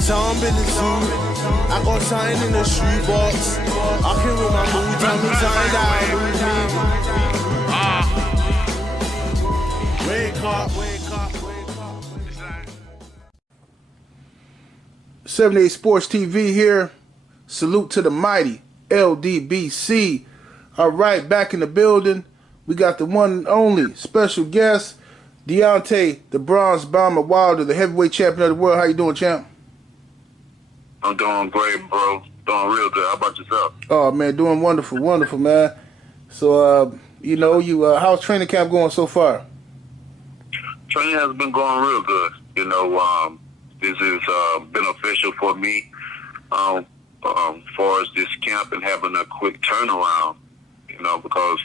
Jump in the zoo. I got something in the shoebox. I can with my mood, tell me time that lose me. Wake up, wake up, wake up. 78 Sports TV here. Salute to the mighty LDBC. All right, back in the building. We got the one and only special guest, Deontay, the Bronze Bomber Wilder, the heavyweight champion of the world. How you doing, champ? I'm doing great, bro. Doing real good. How about yourself? Oh, man, doing wonderful, wonderful, man. So, how's training camp going so far? Training has been going real good. This is beneficial for me far as this camp and having a quick turnaround, because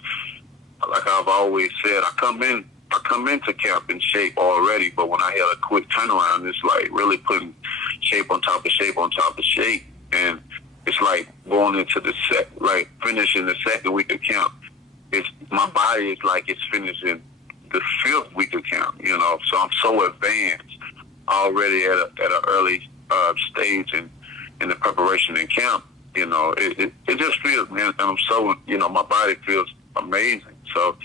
like I've always said, I come into camp in shape already, but when I had a quick turnaround, it's like really putting shape on top of shape on top of shape. And it's like going into finishing the second week of camp. My body is like it's finishing the 5th week of camp, so I'm so advanced already at an early stage in the preparation in camp. It just feels, man, and I'm so, my body feels amazing. So,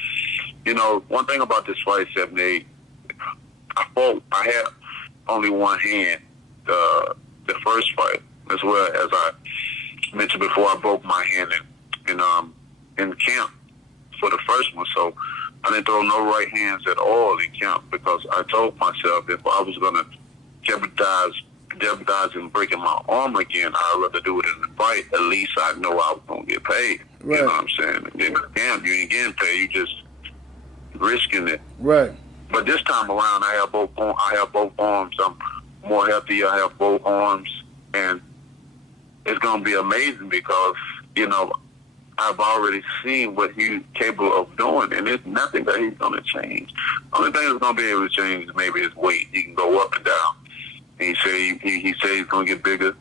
one thing about this fight, 78, I had only one hand the first fight, as well as I mentioned before. I broke my hand in camp for the first one, so I didn't throw no right hands at all in camp because I told myself if I was going to jeopardize and breaking my arm again, I'd rather do it in the fight. At least I know I was going to get paid. Right. You know what I'm saying? In camp, you ain't getting paid. You just risking it. Right. But this time around, I have both arms. I'm more healthy. I have both arms, and it's going to be amazing because I've already seen what he's capable of doing, and there's nothing that he's going to change. Only thing that's going to be able to change is maybe his weight. He can go up and down. And he said he's going to get bigger,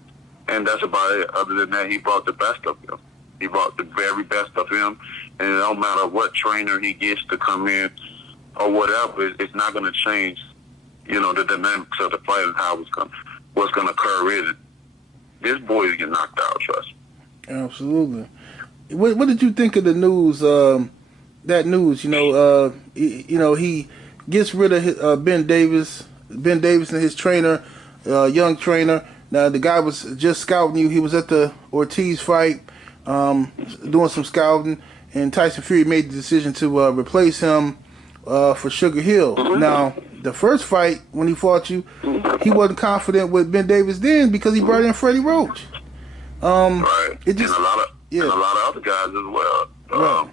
and that's about it. Other than that, he brought the best of him. He brought the very best of him, and it don't matter what trainer he gets to come in or whatever, it's not going to change, the dynamics of the fight and how what's going to occur in it. This boy is getting knocked out, trust me. Absolutely. What did you think of the news? That news, he gets rid of Ben Davis and his trainer, young trainer. Now the guy was just scouting you. He was at the Ortiz fight, doing some scouting, and Tyson Fury made the decision to replace him for Sugar Hill. Mm-hmm. Now the first fight when he fought you, he wasn't confident with Ben Davis then because he brought in Freddie Roach. Right. It just, and a lot of other guys as well. Right.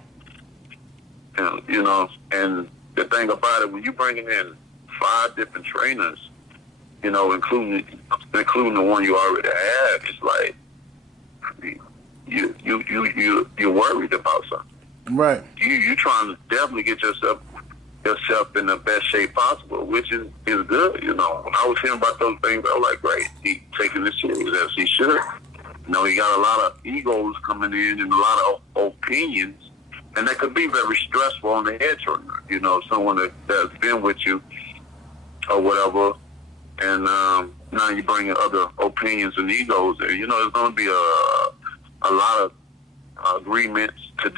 And the thing about it, when you're bringing in 5 different trainers, including the one you already had, it's like you're worried about something. Right. You're trying to definitely get yourself in the best shape possible, which is good. When I was hearing about those things, I was like, great, he taking this serious as he should. He got a lot of egos coming in and a lot of opinions, and that could be very stressful on the head trainer. Someone that's been with you or whatever, and now you're bringing other opinions and egos there. There's going to be a lot of agreements to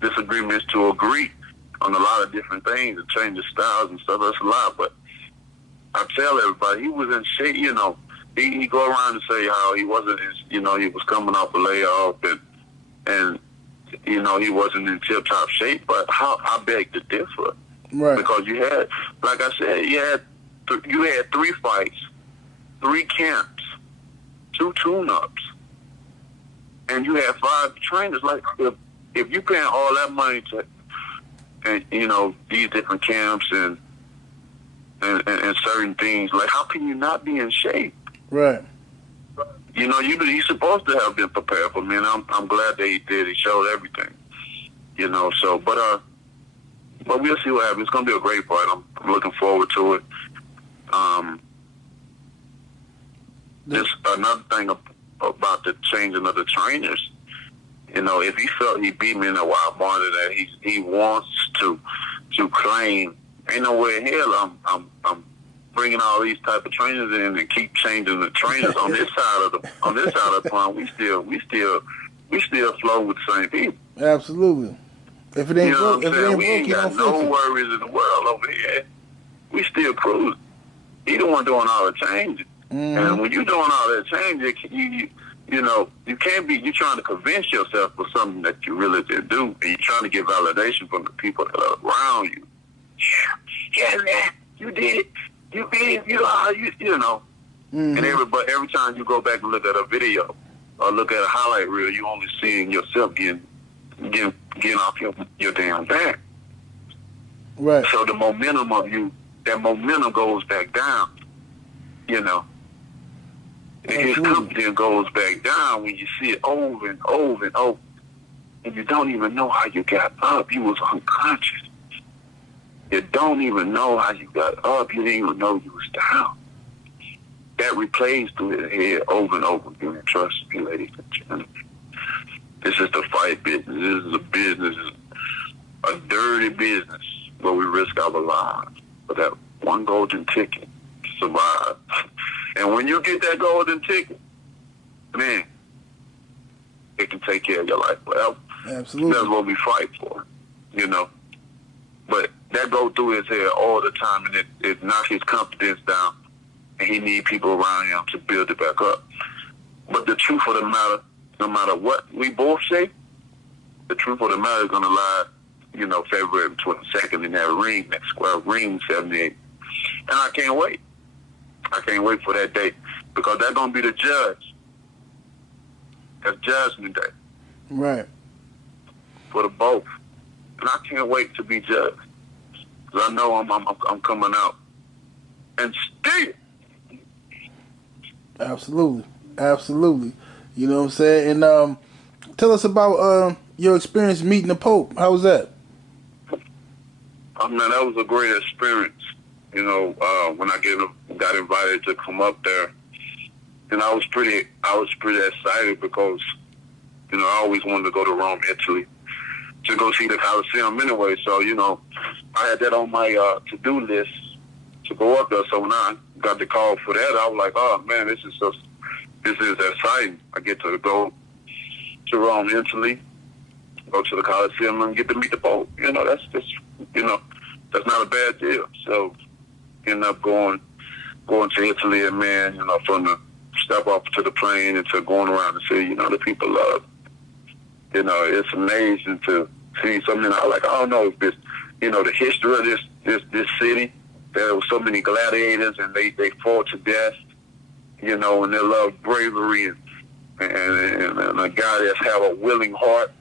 disagreements to agree on a lot of different things and change the styles and stuff. That's a lot, but I tell everybody he was in shape. He go around and say how he wasn't, he was coming off a layoff and he wasn't in tip-top shape. But I beg to differ, right? Because you had, like I said, you had 3 fights, 3 camps, 2 tune-ups, and you had 5 trainers. Like if you paying all that money to, and these different camps and certain things, like how can you not be in shape? Right. He's supposed to have been prepared for me, and I'm glad that he did. He showed everything. So, but we'll see what happens. It's gonna be a great fight. I'm looking forward to it. Just another thing about the changing of the trainers. If he felt he beat me in a wild margin, that he wants to claim, ain't no way in hell bringing all these type of trainers in and keep changing the trainers on this side of the pond, we still flow with the same people. Absolutely. If it ain't broke, We ain't got no worries in the world over here. We still cruising. He the one doing all the changing. And when you're doing all that changing, you can't be, you're trying to convince yourself for something that you really didn't do, and you're trying to get validation from the people that are around you. Yeah, man, you did it. You did it. You know. And every time you go back and look at a video or look at a highlight reel, you only seeing yourself getting off your damn back. Right. So the momentum of you, that momentum goes back down, you know. And his confidence goes back down when you see it over and over and over. And you don't even know how you got up. You was unconscious. You don't even know how you got up. You didn't even know you was down. That replays through his head over and over again. Trust me, ladies and gentlemen. This is the fight business. This is a business, a dirty business where we risk our lives for that one golden ticket to survive. And when you get that golden ticket, man, it can take care of your life forever. Absolutely. That's what we fight for, you know. But that goes through his head all the time, and it knocks his confidence down, and he needs people around him to build it back up. But the truth of the matter, no matter what we both say, the truth of the matter is going to lie, you know, February 22nd in that ring, that square ring 78. And I can't wait. I can't wait for that day, because that's going to be the judge. That's Judgment Day. Right. For the both. And I can't wait to be judged. Because I know I'm coming out and still. Absolutely. Absolutely. You know what I'm saying? And tell us about your experience meeting the Pope. How was that? Oh, man, that was a great experience. You know, when I got invited to come up there, and I was pretty excited because, you know, I always wanted to go to Rome, Italy, to go see the Coliseum anyway. So, you know, I had that on my to-do list to go up there. So when I got the call for that, I was like, oh man, this is exciting. I get to go to Rome, Italy, go to the Coliseum, and get to meet the Pope. You know, that's not a bad deal. So ended up going to Italy, and man, you know, from the step off to the plane and to going around and see, you know, the people love. You know, it's amazing to see something. I don't know if this, you know, the history of this city. There were so many gladiators, and they fought to death. You know, and they love bravery and a guy that's have a willing heart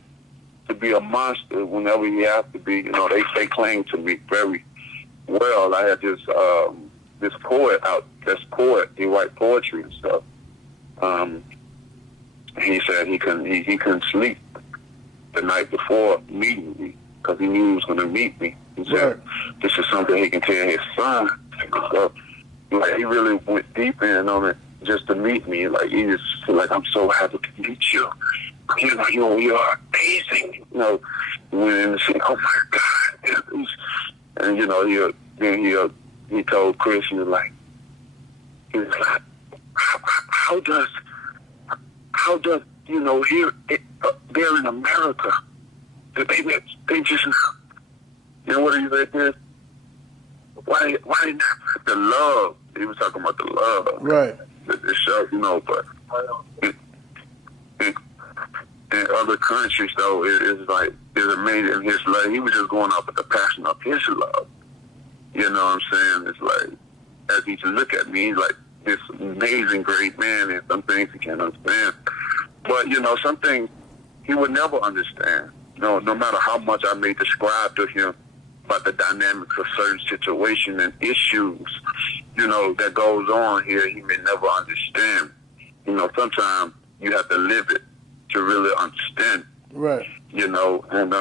to be a monster whenever he has to be. You know, they claim to me very well. I had this poet out. He write poetry and stuff. He said he couldn't sleep the night before meeting me because he knew he was going to meet me. He said, this is something he can tell his son. So, like, he really went deep in on it just to meet me. Like, he just feel like, I'm so happy to meet you. You know, you are amazing. You know, when he said, oh my God. And, you know, he told Chris, he was like, how does, you know, here, there in America, they just, you know what he said there? Why the love? He was talking about the love. Right. The show, you know, but in other countries, though, it's amazing. His love, he was just going off with the passion of his love. You know what I'm saying? It's like, as he just look at me, he's like this amazing, great man, and some things he can't understand. But, you know, some things he would never understand. No matter how much I may describe to him about the dynamics of certain situations and issues, you know, that goes on here, he may never understand. You know, sometimes you have to live it to really understand. Right. You know, and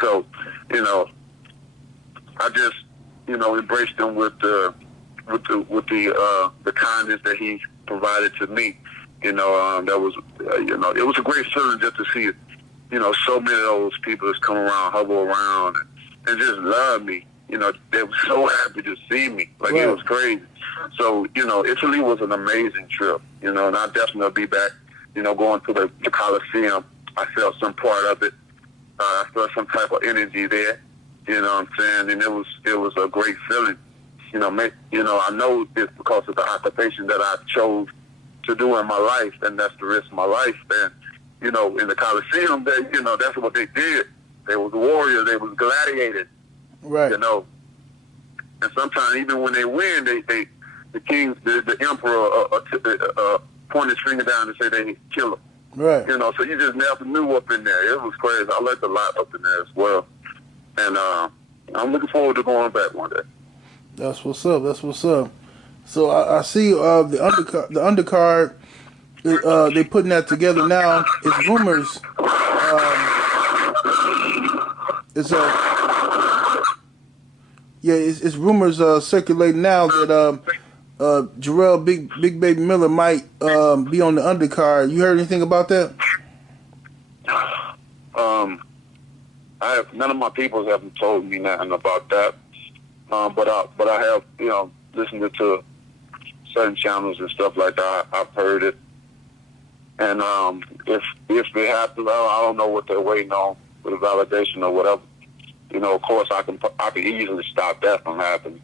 so, you know, I just, you know, embraced him with the kindness that he provided to me. You know, that was, you know, it was a great feeling just to see, you know, so many of those people just come around, hover around, and just love me. You know, they were so happy to see me. Like, right. It was crazy. So, you know, Italy was an amazing trip, you know, and I definitely will be back, you know, going to the Coliseum. I felt some part of it. I felt some type of energy there, you know what I'm saying? And it was a great feeling. You know, I know it's because of the occupation that I chose to do in my life, and that's the rest of my life. And, you know, in the Coliseum, you know, that's what they did. They was warriors. They was gladiators. Right. You know, and sometimes even when they win, the king, the emperor, point his finger down and say they kill him. Right. You know, so you just never knew up in there. It was crazy. I learned a lot up in there as well, and I'm looking forward to going back one day. That's what's up. That's what's up. So I see the undercard. They putting that together now. It's rumors. It's rumors circulating now that Jarrell Big Baby Miller might be on the undercard. You heard anything about that? None of my people haven't told me nothing about that. But I have, you know, listened to certain channels and stuff like that. I've heard it. And if they have to, I don't know what they're waiting on for the validation or whatever. You know, of course, I can easily stop that from happening.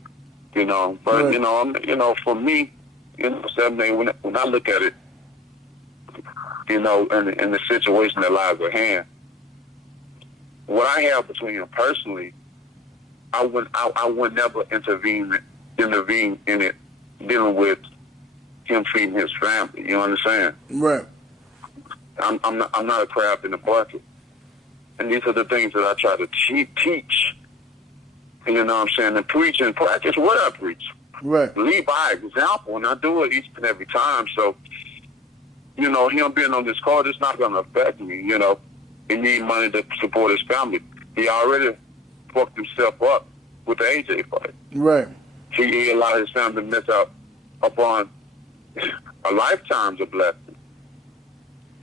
You know, but right. For me, you know, when I look at it, you know, in the situation that lies at hand, what I have between him personally, I would never intervene in it, dealing with him feeding his family. You understand? Right. I'm not a crab in the bucket, and these are the things that I try to teach. You know what I'm saying? And preach and practice what I preach. Right. Lead by example, and I do it each and every time. So, you know, him being on this card, it's not going to affect me. You know, he need money to support his family. He already fucked himself up with the AJ fight. Right. He allowed his family to miss out upon a lifetime's of blessing.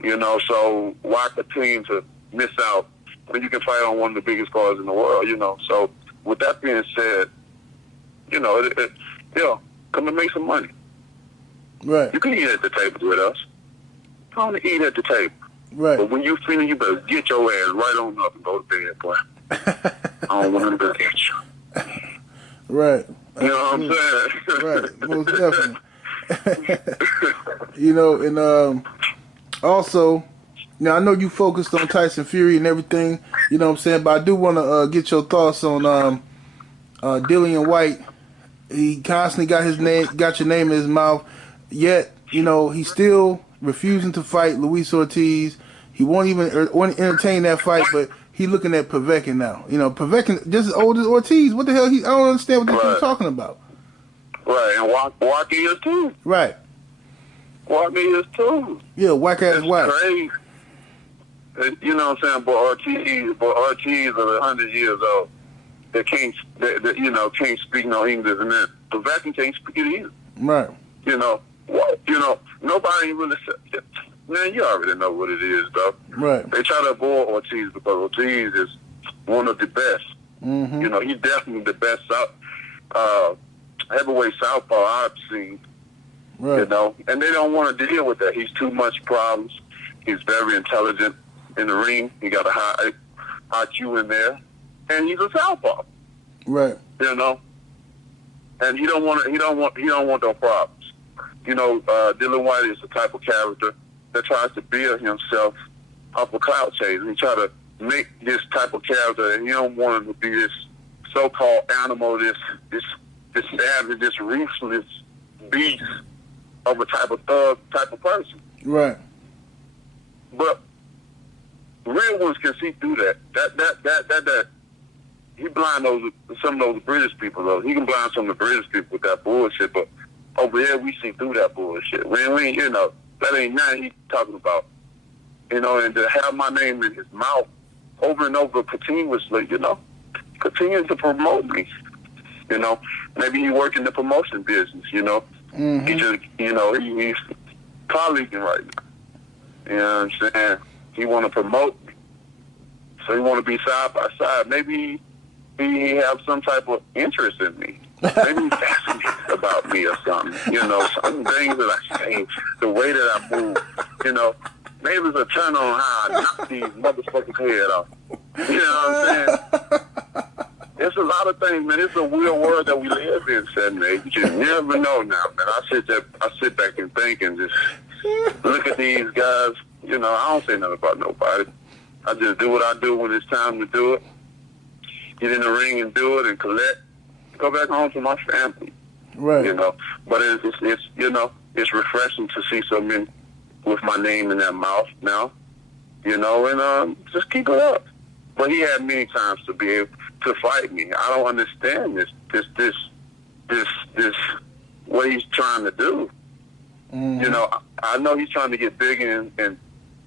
You know, so why continue to miss out when you can fight on one of the biggest cards in the world? You know, so with that being said, you know, come and make some money. Right. You can eat at the table with us. Come and eat at the table. Right. But when you finish, you better get your ass right on up and go to bed, boy. I don't want to get you. Right. You know what I'm saying? Right. Most definitely. You know, and also, now I know you focused on Tyson Fury and everything, you know what I'm saying, but I do want to get your thoughts on Dillian White. He constantly got your name in his mouth, yet, you know, he's still refusing to fight Luis Ortiz. He won't even entertain that fight, but he looking at Povetkin now. You know, Povetkin just as old as Ortiz. What the hell? I don't understand what they're talking about. Right, and Wacky is too. Right. Wacky is too. Yeah, whack ass White. Crazy. You know what I'm saying? But Ortiz is 100 years old. They can't speak no English, and then Povetkin can't speak it either. Right. You know, nobody really said. Man, you already know what it is, though. Right. They try to avoid Ortiz because Ortiz is one of the best. Mm-hmm. You know, he's definitely the best heavyweight southpaw I've seen. Right. You know, and they don't want to deal with that. He's too much problems. He's very intelligent in the ring. He got a high IQ in there, and he's a southpaw. Right. You know, and he don't want no problems. You know, Dillian White is the type of character that tries to build himself off of clout chase. He try to make this type of character, and he don't want him to be this so-called animal, this savage, this ruthless beast of a type of thug type of person. Right. But real ones can see through that. That he blind some of those British people though. He can blind some of the British people with that bullshit. But over here we see through that bullshit. We ain't, you know, that ain't nothing he talking about. You know, and to have my name in his mouth over and over continuously, you know, continue to promote me. You know, maybe he work in the promotion business. You know, He just, you know, he's colleaguing right now. You know what I'm saying? He want to promote me. So he want to be side by side. Maybe he have some type of interest in me. Maybe he's fascinated about me or something. You know, some things that I say, the way that I move, you know. Maybe it's a turn on how I knock these motherfuckers' head off. You know what I'm saying? It's a lot of things, man. It's a weird world that we live in, 7 8. You just never know now, man. I sit back and think and just look at these guys. You know, I don't say nothing about nobody. I just do what I do when it's time to do it. Get in the ring and do it and collect. Go back home to my family. Right. You know, but it's you know, it's refreshing to see so many with my name in that mouth now, you know, and just keep it up. But he had many times to be able to fight me. I don't understand this what he's trying to do. Mm-hmm. You know, I know he's trying to get big and to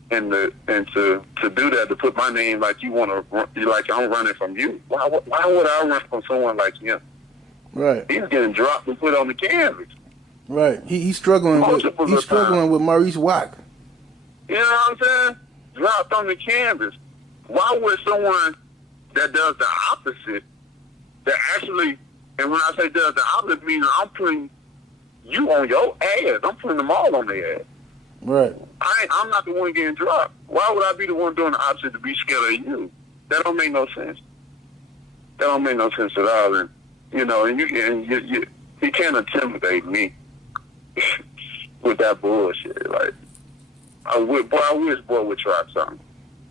do that, to put my name like you want to, like I'm running from you. Why would I run from someone like him? Right. He's getting dropped and put on the canvas. Right. He's struggling with Maurice Wack. You know what I'm saying? Dropped on the canvas. Why would someone that does the opposite, that actually, and when I say does the opposite, means I'm putting you on your ass. I'm putting them all on their ass. Right. I'm not the one getting dropped. Why would I be the one doing the opposite to be scared of you? That don't make no sense. That don't make no sense at all. And you know, and you can't intimidate me with that bullshit. Like, I wish boy would try something.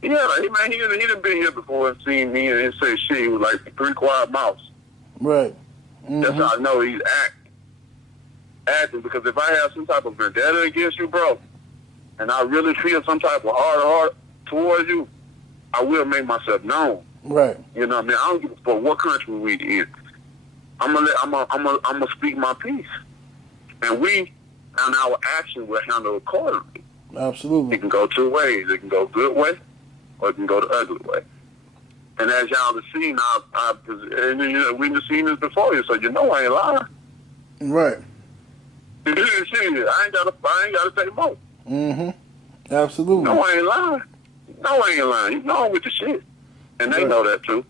Yeah, like, man, he done been here before and seen me and say shit. He was like 3 quiet mouths. Right. Mm-hmm. That's how I know he's acting. Because if I have some type of vendetta against you, bro, and I really feel some type of heart towards you, I will make myself known. Right. You know what I mean? I don't give a fuck what country we in. I'm gonna speak my piece, and our action will handle accordingly. Absolutely. It can go 2 ways. It can go good way, or it can go the ugly way. And as y'all have seen, and you know, we've seen this before you, so you know I ain't lying. Right. I ain't gotta say more. Mm-hmm. Absolutely. No, I ain't lying. No, I ain't lying. You know I'm with the shit, and they know that too.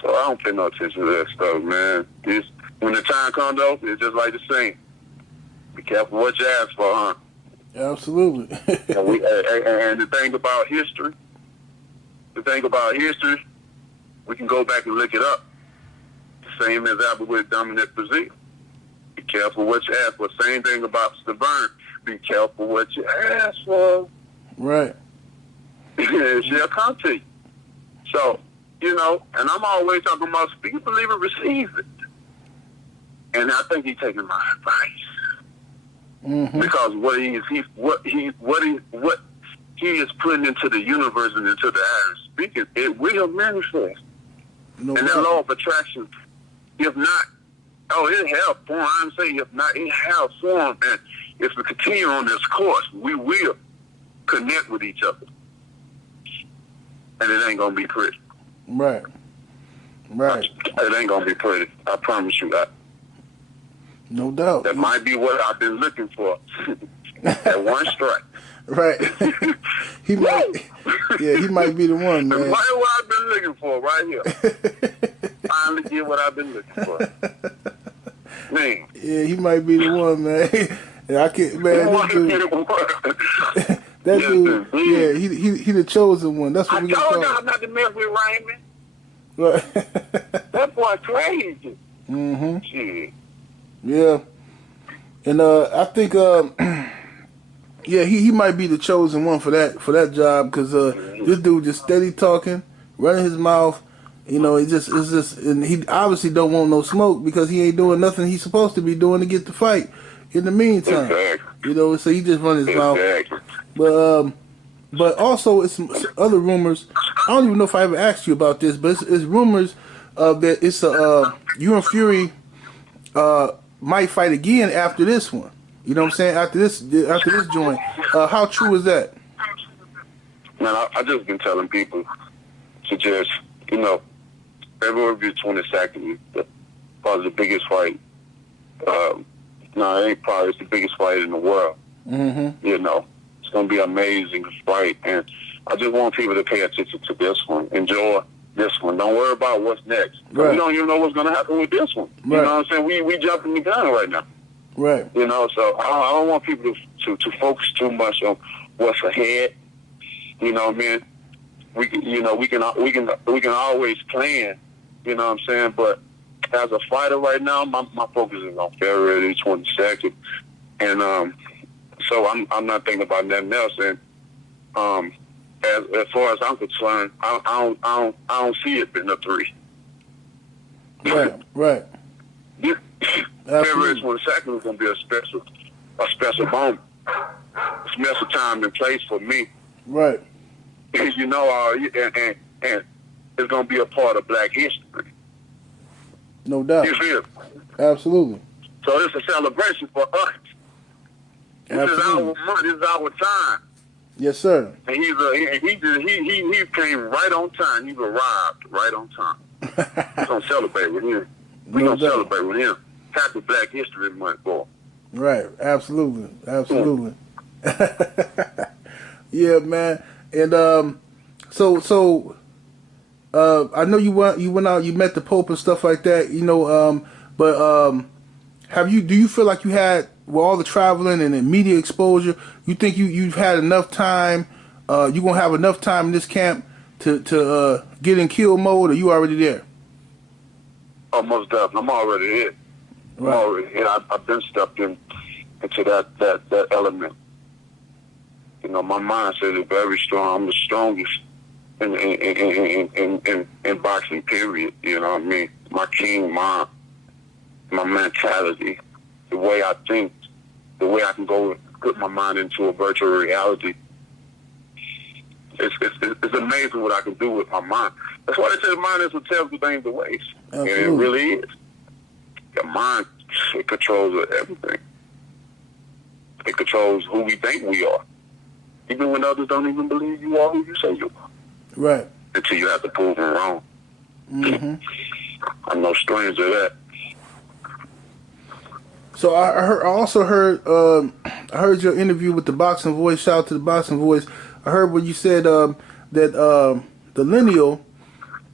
So I don't pay no attention to that stuff, man. When the time comes, though, it's just like the saying. Be careful what you ask for, huh? Absolutely. and the thing about history, we can go back and look it up. Same as happened with dominant Brazil. Be careful what you ask for. Same thing about Stubborn. Be careful what you ask for. Right. It shall come to you. So, you know, and I'm always talking about speak, believe it, receive it. And I think he's taking my advice. Mm-hmm. Because what he is putting into the universe and into the air speaking, it will manifest. No and that law of attraction, if not, it have form. I'm saying if not, it have form. And if we continue on this course, we will connect with each other. And it ain't gonna be pretty. Right. Right. It ain't gonna be pretty. I promise you that. No doubt. That might be what I've been looking for. That one strike. Right. he might be the one, man. That's what I've been looking for right here. Finally get what I've been looking for. Man. Yeah, he might be the one, man. I can't, man. That dude, yeah, he the chosen one. That's what we told y'all not to mess with Raymond. Right. That boy crazy. Mm-hmm. Shit. Yeah. And I think he might be the chosen one for that job because this dude just steady talking, running his mouth. You know, it's just, and he obviously don't want no smoke because he ain't doing nothing he's supposed to be doing to get the fight. In the meantime, exactly. You know, so he just run his mouth. But also it's some other rumors. I don't even know if I ever asked you about this, but it's rumors that it's you and Fury might fight again after this one. You know what I'm saying? After this joint. How true is that? Man, I just been telling people to just, you know, February 22nd is probably the biggest fight. No, it ain't probably. It's the biggest fight in the world. Mm-hmm. You know, it's going to be an amazing fight. And I just want people to pay attention to this one. Enjoy this one. Don't worry about what's next. Right. We don't even know what's going to happen with this one. Right. You know what I'm saying? We jumping the gun right now. Right. You know, so I don't want people to focus too much on what's ahead. You know what I mean? We can always plan. You know what I'm saying? But as a fighter right now, my focus is on February 22nd, and so I'm not thinking about nothing else. And as far as I'm concerned, I don't see it being a 3. Right. Right. February 22nd is going to be a special moment, a special time and place for me. Right. You know, and it's going to be a part of Black history. No doubt. You feel? Absolutely. So it's a celebration for us. This is our month. This is our time. Yes, sir. And he came right on time. He arrived right on time. We're gonna celebrate with him. We're gonna celebrate with him. Happy Black History Month, boy. Right. Absolutely. Absolutely. Yeah, man. And so I know you went out, you met the Pope and stuff like that, you know, but do you feel like you had, with all the traveling and the media exposure, you think you've had enough time, you're going to have enough time in this camp to get in kill mode, or you already there? Oh, most definitely. I'm already here. Right. I've been stepped into that element. You know, my mindset is very strong. I'm the strongest in boxing, period. You know what I mean? My king, my mentality, the way I think, the way I can go put my mind into a virtual reality. It's amazing what I can do with my mind. That's why they say the mind is what tells the things to waste. And it really is. Your mind, it controls everything. It controls who we think we are. Even when others don't even believe you are who you say you are. Right. Until you have to prove them wrong. Mm-hmm. I'm no stranger to that. So I also heard your interview with the Boxing Voice. Shout out to the Boxing Voice. I heard when you said that the lineal,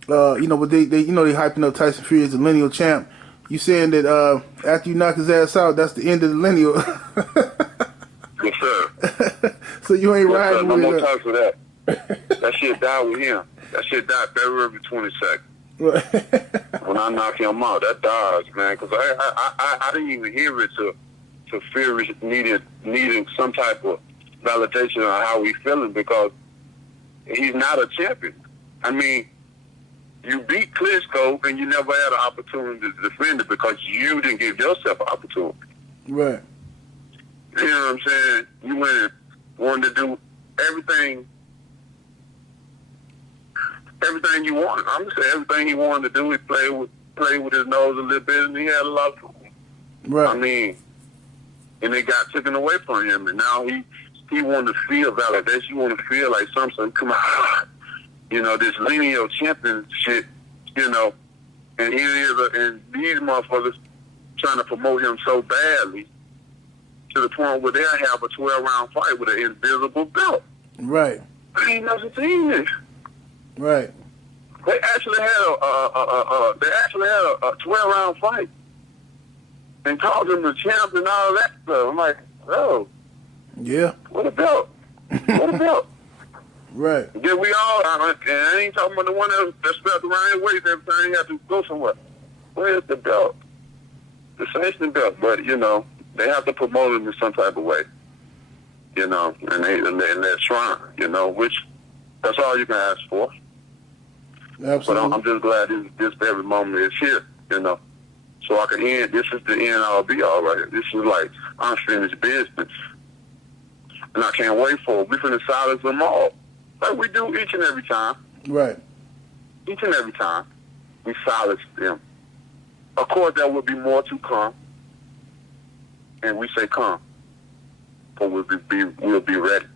you know, but they hyping up Tyson Fury as the lineal champ. You saying that after you knock his ass out, that's the end of the lineal. Yes, sir. So you ain't riding with it. No more time for that. That shit died with him. That shit died February 22nd. Right. When I knock him out, that dies, man. Because I didn't even hear it to Fury needing some type of validation on how we feeling, because he's not a champion. I mean, you beat Klitschko and you never had an opportunity to defend it because you didn't give yourself an opportunity. Right. You know what I'm saying? You went and wanted to do everything you wanted. I'm just saying everything he wanted to do. He played with his nose a little bit, and he had a lot of fun. Right. I mean, and it got taken away from him, and now he wanted to feel validation. He wanted to feel like something. Come on, you know, this lineal championship, you know, and here it is, and these motherfuckers trying to promote him so badly to the point where they'll have a 12-round fight with an invisible belt. Right. I ain't never seen this. Right. They actually had a 12-round fight and called him the champ and all that stuff. I'm like, oh, yeah. What a belt! What a belt! Right. Then we all, and I ain't talking about the one that strapped around his waist every time he had to go somewhere. Where's the belt? The sanction belt, but you know they have to promote him in some type of way. You know, and they're trying. You know, which that's all you can ask for. Absolutely. But I'm just glad this very moment is here, you know. So I can end, this is the end all be all right here. This is like unfinished business. And I can't wait for it. We're going to silence them all. Like we do each and every time. Right. Each and every time. We silence them. Of course, there will be more to come. And we say come. But we'll be ready.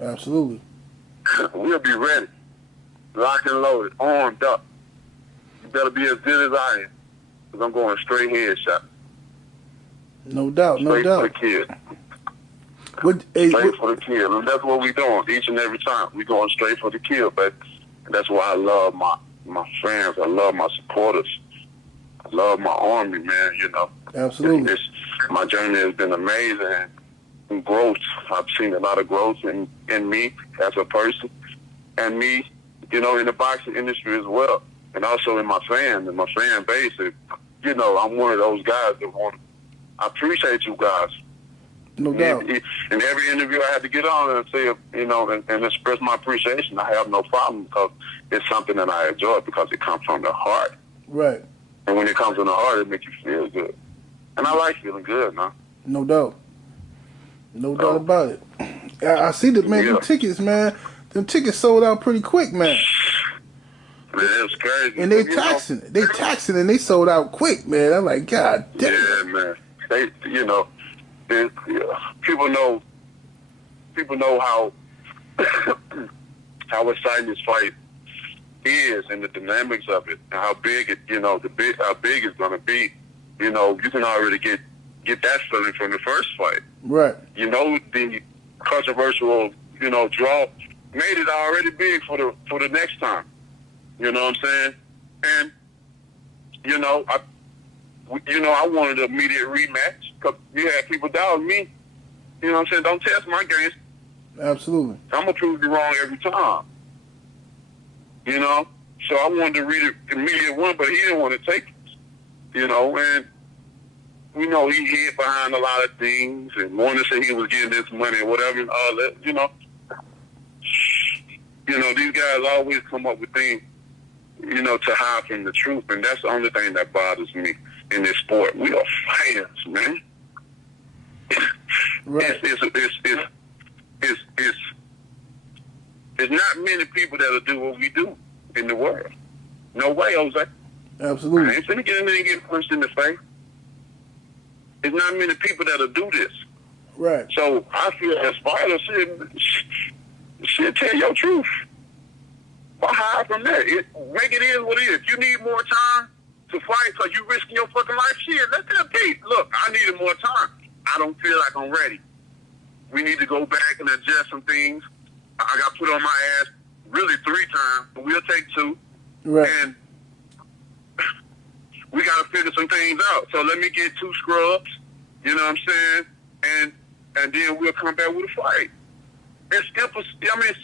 Absolutely. We'll be ready. Locked and loaded, armed up. You better be as good as I am, because I'm going straight headshot. No doubt, no straight doubt. For the kill. Straight for the kill. And that's what we're doing each and every time. We're going straight for the kill, baby. And that's why I love my friends. I love my supporters. I love my army, man. You know, Absolutely. My journey has been amazing and growth. I've seen a lot of growth in me as a person, and me, you know, in the boxing industry as well, and also in my fan base. You know, I'm one of those guys that I appreciate you guys. No doubt. In every interview I had to get on and say, you know, and express my appreciation. I have no problem because it's something that I enjoy because it comes from the heart. Right. And when it comes from the heart, it makes you feel good. And I like feeling good, man. No doubt. No doubt about it. I see that, man. Yeah. Them tickets, man. Them tickets sold out pretty quick, man. Man, it was crazy. And they taxing. They taxing and they sold out quick, man. I'm like, God damn. Yeah, man. They, you know, people know how how exciting this fight is and the dynamics of it and how big it, you know, how big it's gonna be. You know, you can already get that feeling from the first fight. Right. You know, the controversial, you know, draw made it already big for the next time. You know what I'm saying? And you know, I wanted an immediate rematch because you had people doubting me. You know what I'm saying? Don't test my games. Absolutely. I'm gonna prove you wrong every time. You know, so I wanted to read an immediate one, but he didn't want to take it. You know, and we know he hid behind a lot of things and wanted to say he was getting this money or whatever and all that. You know, these guys always come up with things, you know, to hide from the truth, and that's the only thing that bothers me in this sport. We are fighters, man. Right. It's not many people that'll do what we do in the world. No way, Jose. Absolutely. I ain't finna get in there and get punched in the face. There's not many people that'll do this. Right. So I feel as fighters should tell your truth. Why hide from that? Make it is what it is. If you need more time to fight because you risking your fucking life, shit, let that be. Look, I needed more time. I don't feel like I'm ready. We need to go back and adjust some things. I got put on my ass really 3 times, but we'll take 2. Right. And we got to figure some things out. So let me get 2 scrubs, you know what I'm saying? And then we'll come back with a fight. It's simple,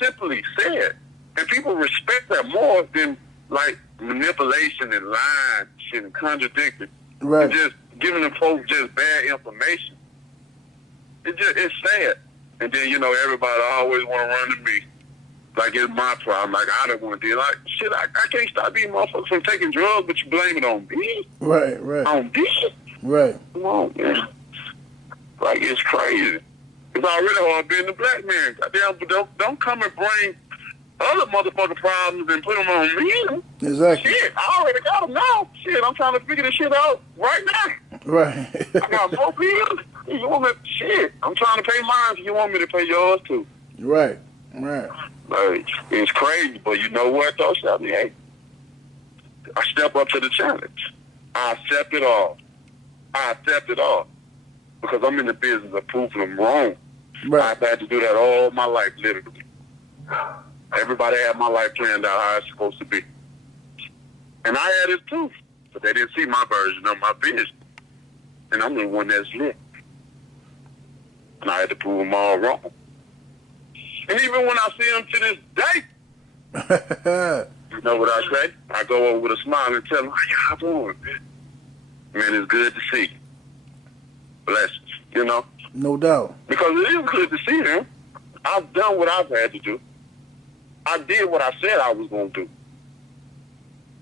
simply said. And people respect that more than, like, manipulation and lying shit and contradicting. Right. And just giving the folks just bad information. It's sad. And then, you know, everybody always want to run to me. Like it's my problem. Like I don't want to deal. Like, shit, I can't stop these motherfuckers from taking drugs, but you blame it on me? Right, right. On me? Right. Come on, man. Like, it's crazy. It's already hard being a black man. Goddamn, but don't come and bring other motherfucking problems and put them on me. Exactly. Shit, I already got them now. Shit, I'm trying to figure this shit out right now. Right. I got more bills. You want me? Shit, I'm trying to pay mine. You want me to pay yours too? Right. Right. Like, it's crazy, but you know what, though, Shelby? Hey, I step up to the challenge. I accept it all. Because I'm in the business of proving them wrong. Right. I've had to do that all my life, literally. Everybody had my life planned out how it's supposed to be. And I had it too, but they didn't see my version of my vision. And I'm the one that's lit. And I had to prove them all wrong. And even when I see them to this day, you know what I say? I go over with a smile and tell them, how y'all doing, man? Man, it's good to see you. Blessings, you know? No doubt. Because it is good to see them. I've done what I've had to do. I did what I said I was going to do.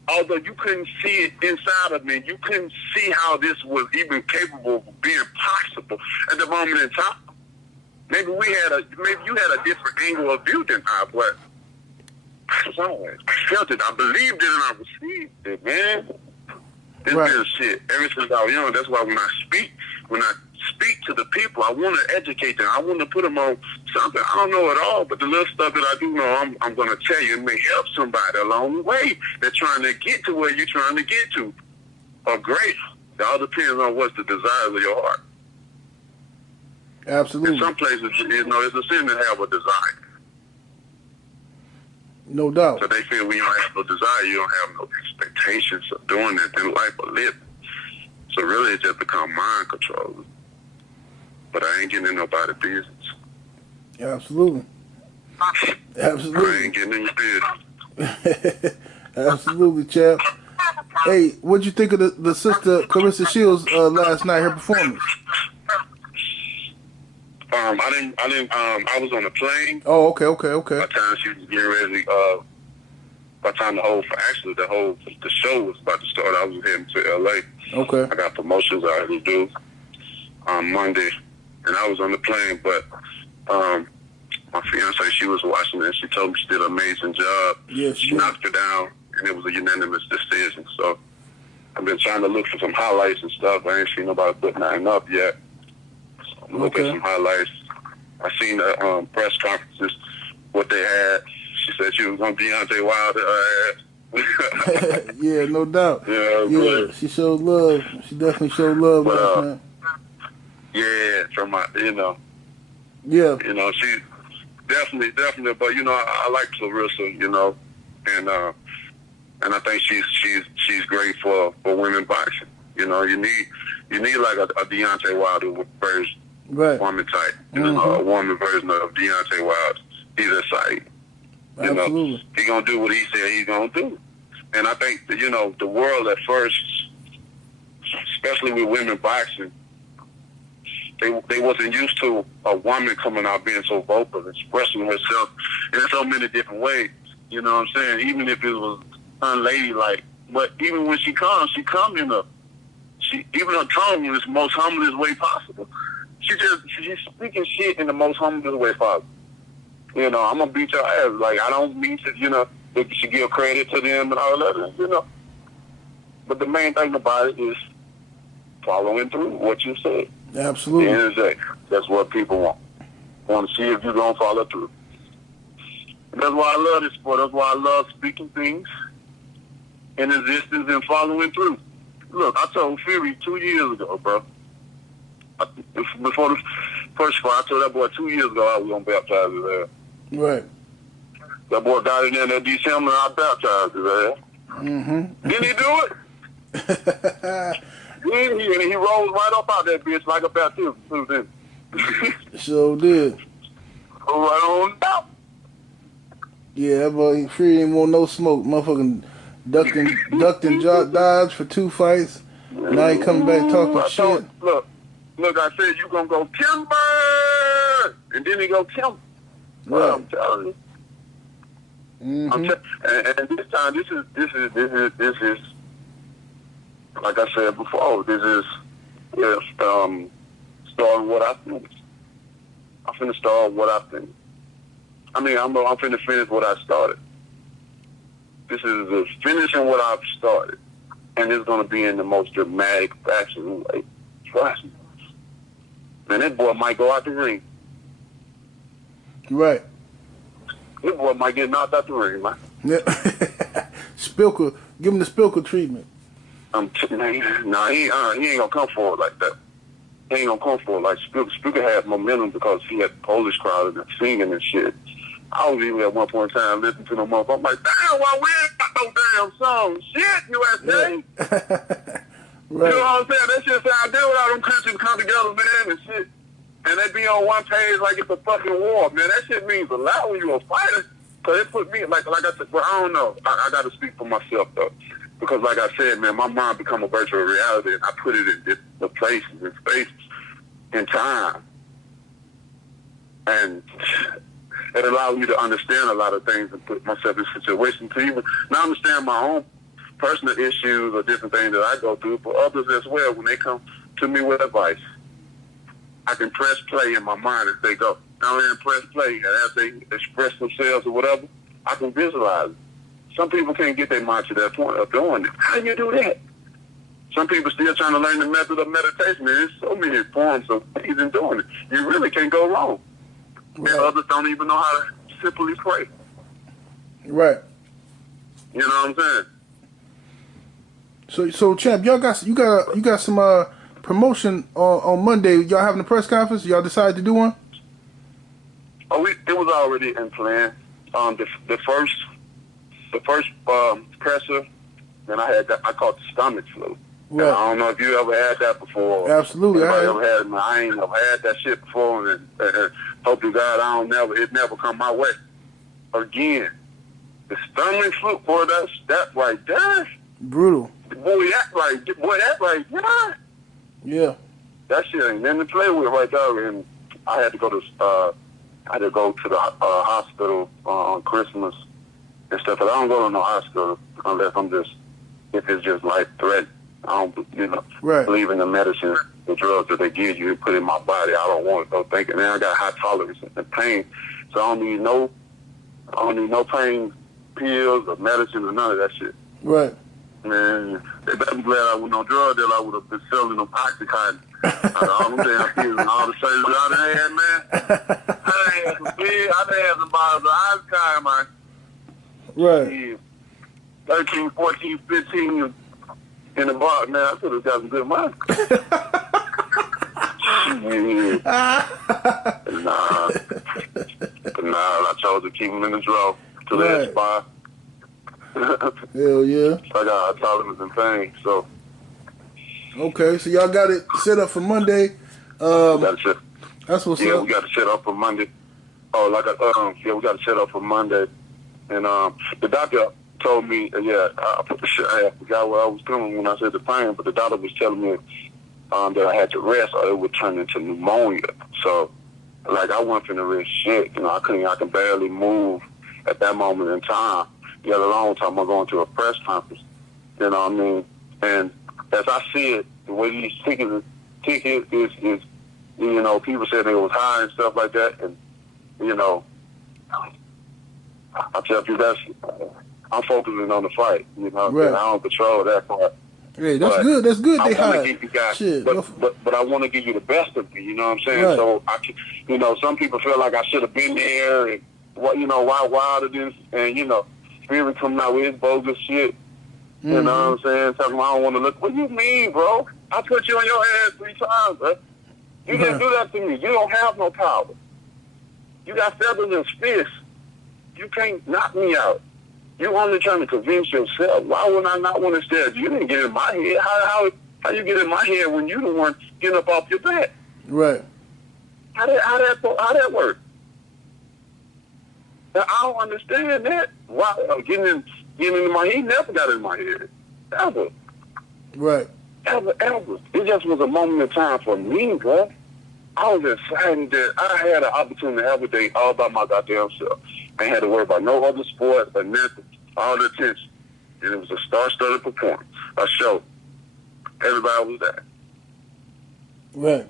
Although you couldn't see it inside of me, you couldn't see how this was even capable of being possible at the moment in time. Maybe you had a different angle of view than I, but I felt it, I believed it, and I received it, man. It's been shit ever since I was young. That's why when I speak to the people, I want to educate them. I want to put them on something. I don't know it all, but the little stuff that I do know, I'm going to tell you. It may help somebody along the way that's trying to get to where you're trying to get to. Or great. It all depends on what's the desires of your heart. Absolutely. In some places, you know, it's a sin to have a desire. No doubt. So they feel when you don't have no desire, you don't have no expectations of doing it in life or living. So really, it just become mind control. But I ain't getting in nobody's business. Absolutely. Absolutely. I ain't getting in your business. Absolutely, champ. Hey, what'd you think of the sister Clarissa Shields last night? Her performance. I was on a plane. Oh, okay. By the time she was getting ready, by the time the show was about to start, I was heading to LA. Okay. I got promotions I had to do on Monday, and I was on the plane, but my fiance, she was watching it, and she told me she did an amazing job. Yes, she knocked her down, and it was a unanimous decision. So I've been trying to look for some highlights and stuff. I ain't seen nobody put nothing up yet. So I'm looking at some highlights. I seen the press conferences, what they had. She said she was on Deontay Wilder. Yeah, no doubt. Yeah, she showed love. She definitely showed love last night. Yeah, from my, Yeah. She definitely. But I like Clarissa, and I think she's great for women boxing. You need like a Deontay Wilder version, right? Woman type, a woman version of Deontay Wilder. He's a sight. Absolutely. He gonna do what he said he's gonna do, and I think that, the world at first, especially with women boxing, they wasn't used to a woman coming out being so vocal, expressing herself in so many different ways. You know what I'm saying? Even if it was unladylike, but even when she comes in even her tone is the most humblest way possible. She's speaking shit in the most humblest way possible. I'm gonna beat your ass. Like, I don't mean to, that you should give credit to them and all that, But the main thing about it is following through what you said. Absolutely. At the end of the day, that's what people want to see if you're gonna follow through. That's why I love this sport. That's why I love speaking things in existence and following through. Look, I told Fury 2 years ago, bro. Before the first fight, I told that boy 2 years ago I was gonna baptize his ass. Right. That boy got it in that December, and I baptized his ass. Mm-hmm. Didn't he do it? He rose right up out that bitch like a baptism. So did. Right on up. Yeah, that boy Fury didn't want no smoke. Motherfucking ducked and dodged for 2 fights. Now he coming back talking shit. Look, I said you gonna go timber, and then he go timber. Well, I'm telling you. Mm-hmm. And this time, this is like I said before. This is starting what I finished. I'm finna start what I finished. I'm finna finish what I started. This is the finishing what I've started, and it's gonna be in the most dramatic fashion. Like, trust me. Man, that boy might go out the ring. Right. That boy might get knocked out the ring, man. Yeah. Spilker, give him the Spilker treatment. Nah, he ain't gonna come forward like that. He ain't gonna come forward like Spilker. Spilker had momentum because he had the Polish crowd and singing and shit. I was even at one point in time listening to them up. I'm like, damn, why we ain't got no damn song? Shit, USA. Yeah. Right. You know what I'm saying? That shit sound good without them countries come together, man, and shit. And they be on one page like it's a fucking war, man. That shit means a lot when you're a fighter. Cause it put me, like I said, well, I don't know. I got to speak for myself, though. Because like I said, man, my mind become a virtual reality, and I put it in the places and spaces in time. And it allows me to understand a lot of things and put myself in situations to even not understand my own personal issues or different things that I go through, but others as well. When they come to me with advice, I can press play in my mind as they go. Not only press play, and as they express themselves or whatever, I can visualize it. Some people can't get their mind to that point of doing it. How do you do that? Some people still trying to learn the method of meditation. There's so many forms of ways in doing it. You really can't go wrong. Right. And others don't even know how to simply pray. Right. You know what I'm So saying? champ, you got some promotion on Monday. Y'all having a press conference? Y'all decided to do one? Oh, it was already in plan. The first the first presser, then I caught the stomach flu. Right. And I don't know if you ever had that before. Absolutely, Anybody I ever had it? Man, I ain't never had that shit before, and hope to God it never come my way again. The stomach flu, boy, that right there. Brutal. Boy, that right there. Yeah. That shit ain't nothing to play with right there. And I had to go to the hospital on Christmas and stuff. But I don't go to no hospital unless if it's just life threatening. I don't, right. believe in the medicine, the drugs that they give you and put in my body. I don't want to go thinking, man, I got high tolerance and pain, so I don't need no pain pills or medicine or none of that shit. Right. Man, they better be glad I was no drug dealer. I would have been selling them Oxycontin. All them damn pills and all the surgeries I done had, man. I done had some bottles of Oxycontin, man. Right. 13, 14, 15 in the bar, man. I could have got some good money. Nah, I chose to keep them in the drawer till they expire. Hell yeah. I got tolerance and pain, so. Okay, so y'all got it set up for Monday. That's it. That's what's up. Yeah, we got it set up for Monday. Oh, we got it set up for Monday. And the doctor told me, I forgot what I was doing when I said the pain, but the doctor was telling me that I had to rest or it would turn into pneumonia. So, I went finna rest shit. I can barely move at that moment in time. Let alone time I'm going to a press conference. You know what I mean? And as I see it, the way these tickets is people said they was high and stuff like that, and I tell you I'm focusing on the fight. Right. I don't control that part. Hey, that's good. That's good. They high. Give you guys, shit. But I want to give you the best of me. You know what I'm saying? Right. So some people feel like I should have been there, and why Wilder this, and Fury coming out with his bogus shit. Mm-hmm. You know what I'm saying? Talking about I don't want to look. What do you mean, bro? I put you on your ass 3 times, bro. You didn't do that to me. You don't have no power. You got feathers in fists. You can't knock me out. You only trying to convince yourself. Why would I not want to stay? You didn't get in my head. How you get in my head when you the one getting up off your back? Right. How that work? Now, I don't understand that. Why getting in my head? He never got in my head. Ever. Right. Ever. It just was a moment in time for me, bro. I was excited that I had an opportunity to have a day all by my goddamn self. I ain't had to worry about no other sport or nothing. All the attention. And it was a star-studded performance. A show. Everybody was there. Right.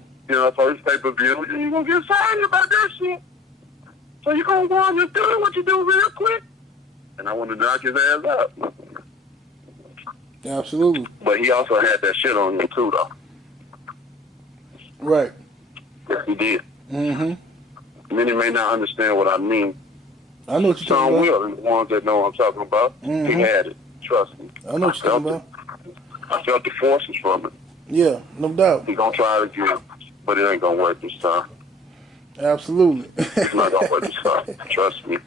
First pay-per-view, you're going to get excited about that shit. So you're going to go on and do what you do real quick. And I want to knock his ass out. Absolutely. But he also had that shit on him too, though. Right. Yes, he did. Mm-hmm. Many may not understand what I mean. I know what you're talking about. Some will, and the ones that know what I'm talking about. Mm-hmm. He had it. Trust me. I know what you're talking about. I felt the forces from it. Yeah, no doubt. He's going to try it again, but it ain't going to work this time. Absolutely. It's not going to work this time. Trust me.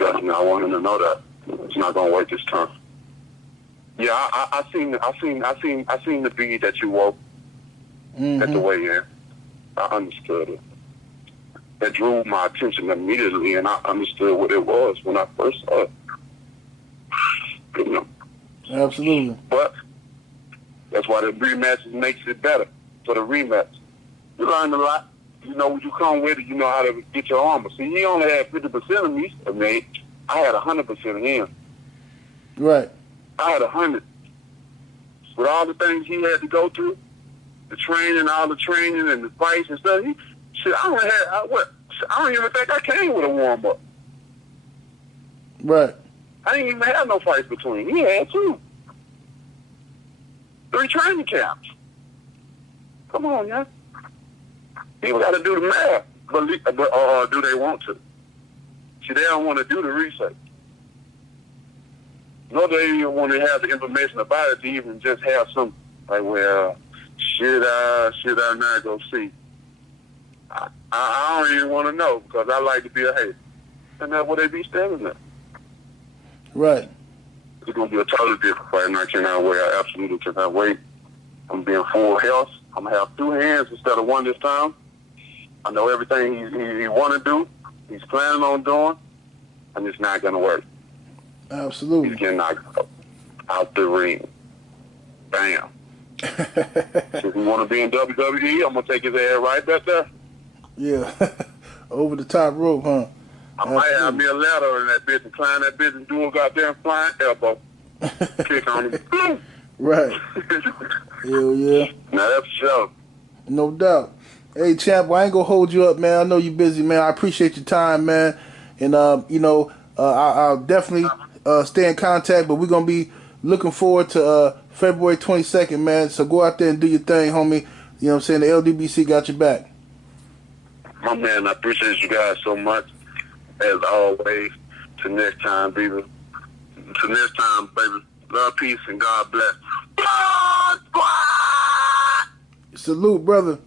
I want him to know that. It's not going to work this time. Yeah, I seen the bead that you woke at the weigh-in. I understood it. That drew my attention immediately, and I understood what it was when I first saw it. Absolutely. But that's why the rematch makes it better. For the rematch, you learn a lot. When you come with it, you know how to get your armor. See, he only had 50% of me, mate. I had 100% of him. Right. I had 100. With all the things he had to go through, all the training and the fights and stuff, I don't even think I came with a warm-up. Right. I didn't even have no fights between. He had 2. 3 training camps. Come on, yeah. People got to do the math, but do they want to? See, they don't want to do the research. No, they even want to have the information about it to even just have some, should I not go see? I don't even want to know because I like to be a hater. And that's what they be standing there. Right. It's going to be a totally different fight, and I cannot wait. I absolutely cannot wait. I'm being full health. I'm going to have 2 hands instead of 1 this time. I know everything he want to do, he's planning on doing, and it's not going to work. Absolutely. He's getting knocked out the ring. Bam. If he want to be in WWE, I'm going to take his ass right back there. Yeah. Over the top rope, huh? I might have me a ladder in that bitch and climb that bitch and do a goddamn flying elbow. Kick on him. Right. Hell yeah. Now that's a show. No doubt. Hey, champ, well, I ain't gonna hold you up, man. I know you're busy, man. I appreciate your time, man. And I'll definitely stay in contact. But we're gonna be looking forward to February 22nd, man. So go out there and do your thing, homie. You know what I'm saying? The LDBC got your back. My man, I appreciate you guys so much. As always. Till next time, baby. Till next time, baby. Love, peace, and God bless. Salute, brother.